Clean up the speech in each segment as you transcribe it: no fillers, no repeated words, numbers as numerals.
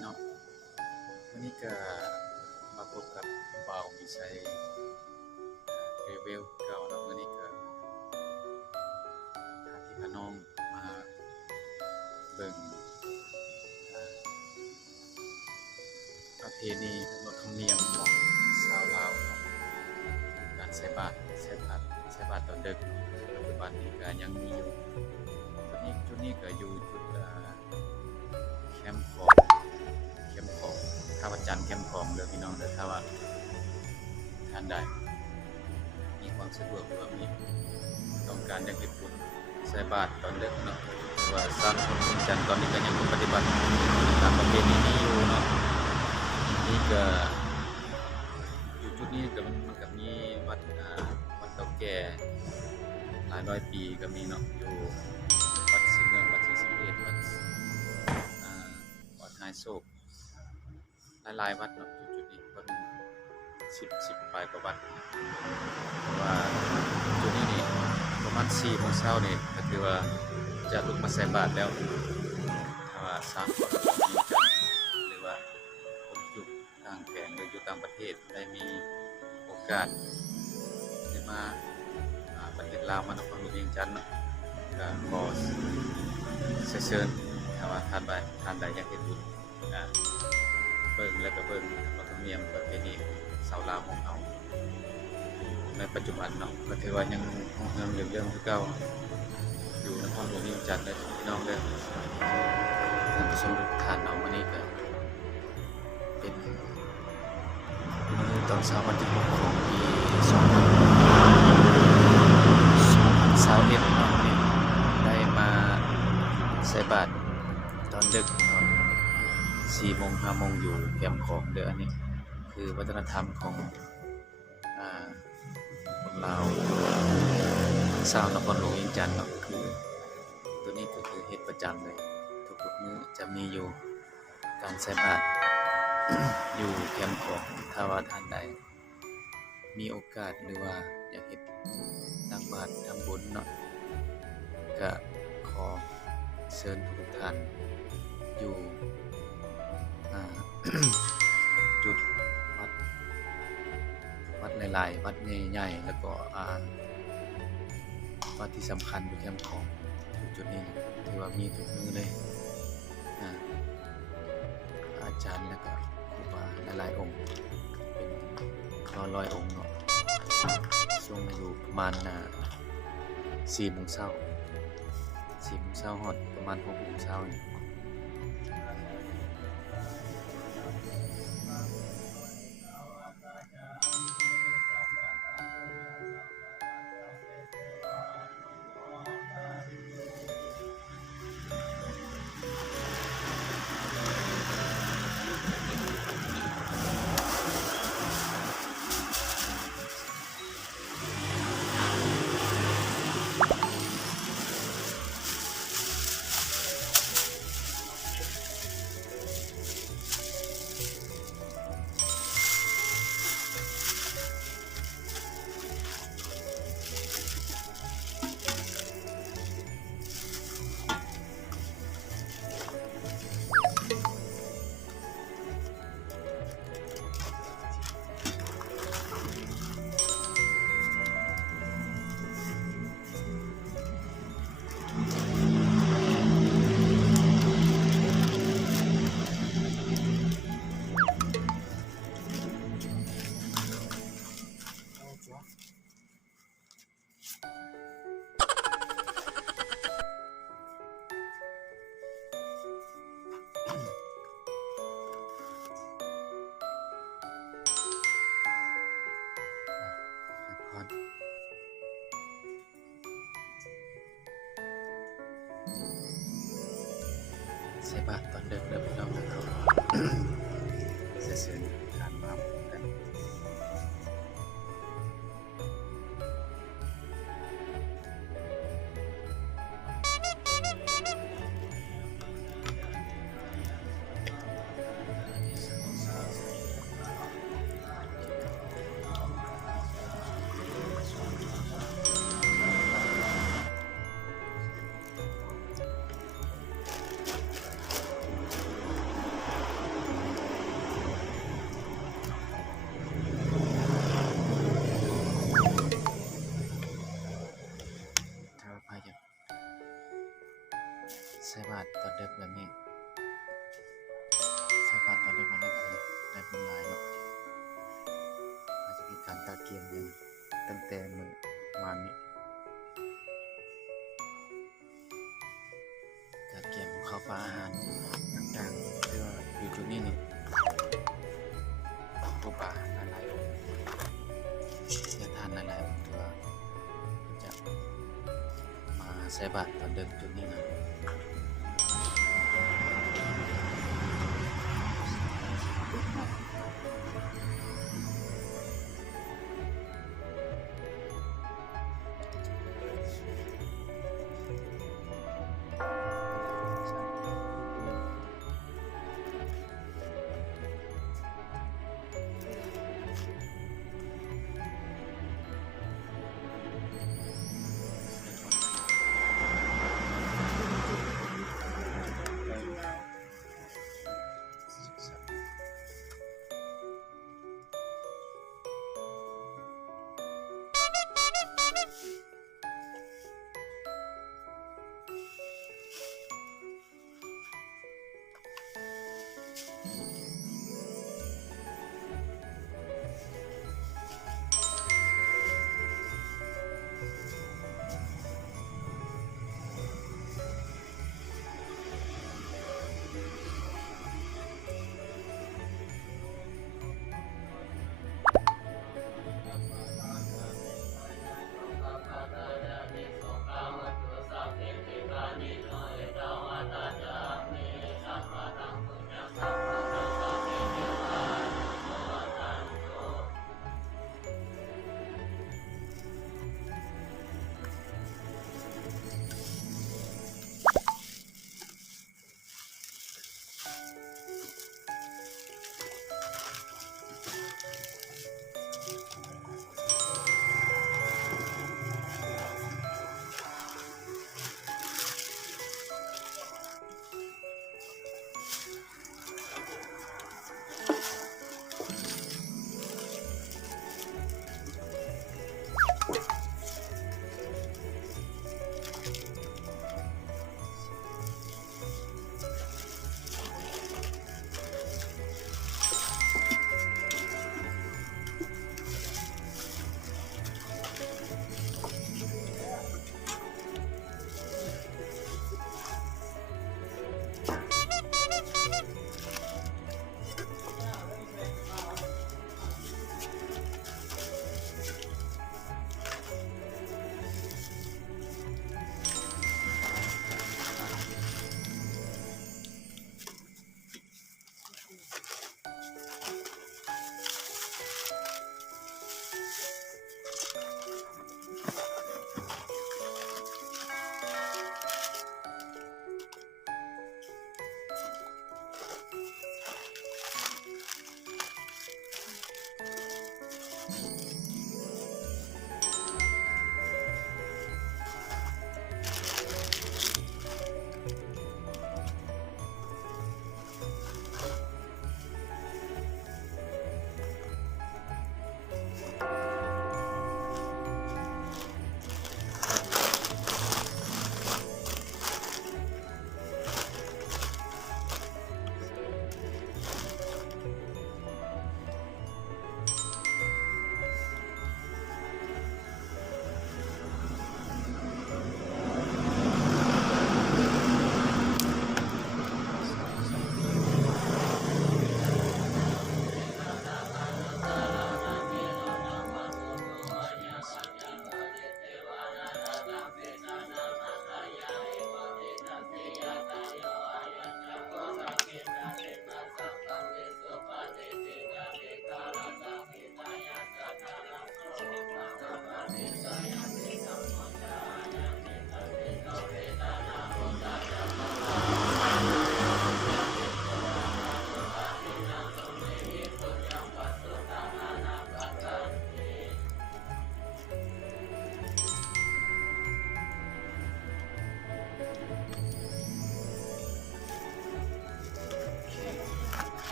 เนาะวันนี้ก็มาพบกับบ่าวมีชัยเรเวลเก่าเนาะวันนี้ก็พาพี่พาน้องมาเบิ่งประเพณีขนบธรรมเนียมของชาวลาวเนาะการใส่บาตรตอนดึกปัจจุบันนี้ก็ยังมีอยู่จุดนี้ก็อยู่จุดแคมป์ของท่าวัดจันทร์แคมป์ของเด้อพี่น้องเด้อถ้าว่าท่านใดมีความสะดวกหรือว่ามีต้องการอยากเฮ็ดบุญใส่บาตรตอนดึกเนาะหรือว่าสร้างคนวัดจันทร์ตอนนี้ก็ยังปฏิบัติตามประเพณีนี้อยู่เนาะนี่ก็อยู่จุดนี้ก็มันก็มีวัดเก่าแก่หลายร้อยปีก็มีเนาะอยู่วัดศรีเมืองวัดศรีสะเกษวัดหายโศกหลายวัดเนาะจุดนี้ประมาณ10ปลายกว่าวัดเพราะว่าจุดนี้นี่ประมาณ4 โมงเช้านี่ก็คือว่าจะลุกมาใส่บาตรแล้วถ้าว่าสร้างคนหรือว่าคนอยู่ต่างแผงหรืออยู่ต่างประเทศได้มีโอกาสได้มาประเทศลาวมานครหลวงเวียงจันทน์เนาะก็ขอเชิญถ้าว่าท่านใดอยากเฮ็ดบุญเบิ่งแล้วก็เบิ่งธรรมเนียมประเพณีชาวลาวของเราในปัจจุบันเนาะก็ถือว่ายังคงเรื่องคือเก่าอยู่นครหลวงเวียงจันทน์เด้อพี่น้องเด้อท่านผู้ชมทุกท่านเนาะมื้อนี้ก็เป็นมื้อตอนเช้าวันที่6ของปี2021เนาะนี่ได้มาใส่บาตรตอนดึกตอน4 โมง 5 โมงอยู่แคมป์ของเด้ออันนี้คือวัฒนธรรมของคนลาวชาวนครหลวงเวียงจันทน์เนาะคือตัวนี้ก็คือเฮ็ดประจำเลยทุกๆมื้อจะมีอยู่การใส่บาตร อยู่แคมป์ของถ้าว่าท่านใดมีโอกาสหรือว่าอยากเฮ็ดตักบาตรทำบุญเนาะก็ขอเชิญทุกท่านอยู่จุดวัดหลายๆวัดใหญ่ๆแล้วก็วัดที่สำคัญอยู่แคมป์ของจุดนี้ถือว่ามีทุกมื้อเลยอาจารย์แล้วก็ครูบาหลายๆองค์เป็นร้อยองค์เนาะช่วงอยู่ประมาณ4 โมงเช้าฮอดประมาณ6 โมงเช้านี่ใส่บาตรตอนดึกแล้วพี่น้องนะครับเชิญทานมากัน ค แบบนี้ใส่บาตรตอนเด็กแบบนี้ก็เลยได้บุญหลายเนาะอาจจะมีการตาเกียมเนี่ยตั้งแต่มื้อวานนี้ตาเกียมข้าวปลาอาหารต่างๆที่ว่าอยู่จุดนี้นี่ครูบาหลายๆองค์เดินทางหลายๆองค์ที่ว่าจะมาใส่บาตรตอนเดินจุดนี้นะ เ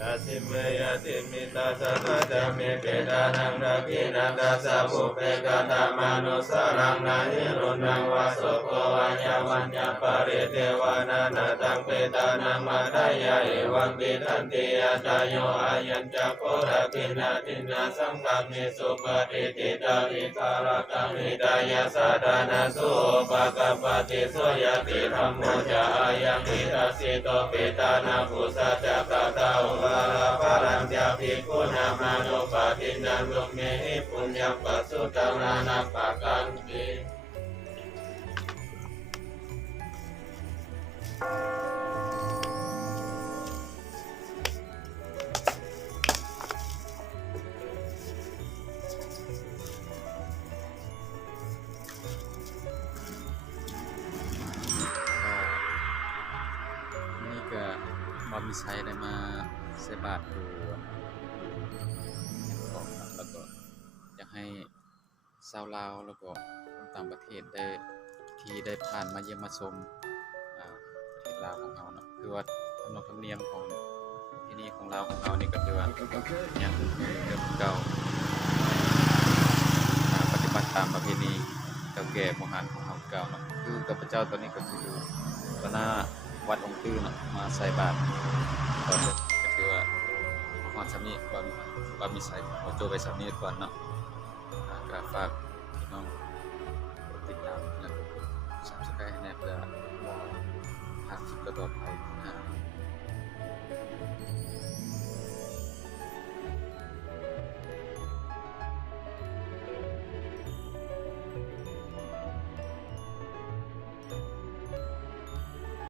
ตัสสิเมยติมิตาสัพพะจามิเกตานังรักขินังตัสสะปุเพกตามานุสรังนาหิรุนังวาสุโกวัญญวัญญปาริเทวานานาตังเปตานังมาทายาเอวังปิทันติยาตาโยอายัญจักโคราคินาทินาสังฆามิสุปฏิติตาวิคารตังหิตายาสาดานาสุปะกปติโสยติธัมโมจายังหิตัสสิโตเปตานาภูสัจจกตาอุบาลภารัญญาภิกขุนามานุปาทินังลุเมหิปุญญปัสสุตังนานาปะกันตินี่ก็บ่มีใช้ได้มาใส่บาตรอยู่ของเนาะแล้วก็อยากให้ชาวลาวแล้วก็คนต่างประเทศได้ที่ได้ผ่านมาเยี่ยมมาชมประเทศลาวของเราเนาะคือว่าขนบธรรมเนียมของที่นี่ของลาวของเรานี่ก็คือว่ายังเดิมเก่าปฏิบัติตามประเพณีเก่าแก่โบราณของเราเก่าเนาะคือข้าพเจ้าตอนนี้ก็คืออยู่ต่อหน้าวัดองค์ตื้อเนาะมาใส่บาตรตอนนี้ก็คือว่าฮอดสำนี้ว่ามีใส่ขอโจไปสำนี้ก่อนเนาะก็ฝากพี่น้องกดติดตามแล้วก็ Subscribe ให้แน่เพื่อบ่พลาดคลิปต่อๆไป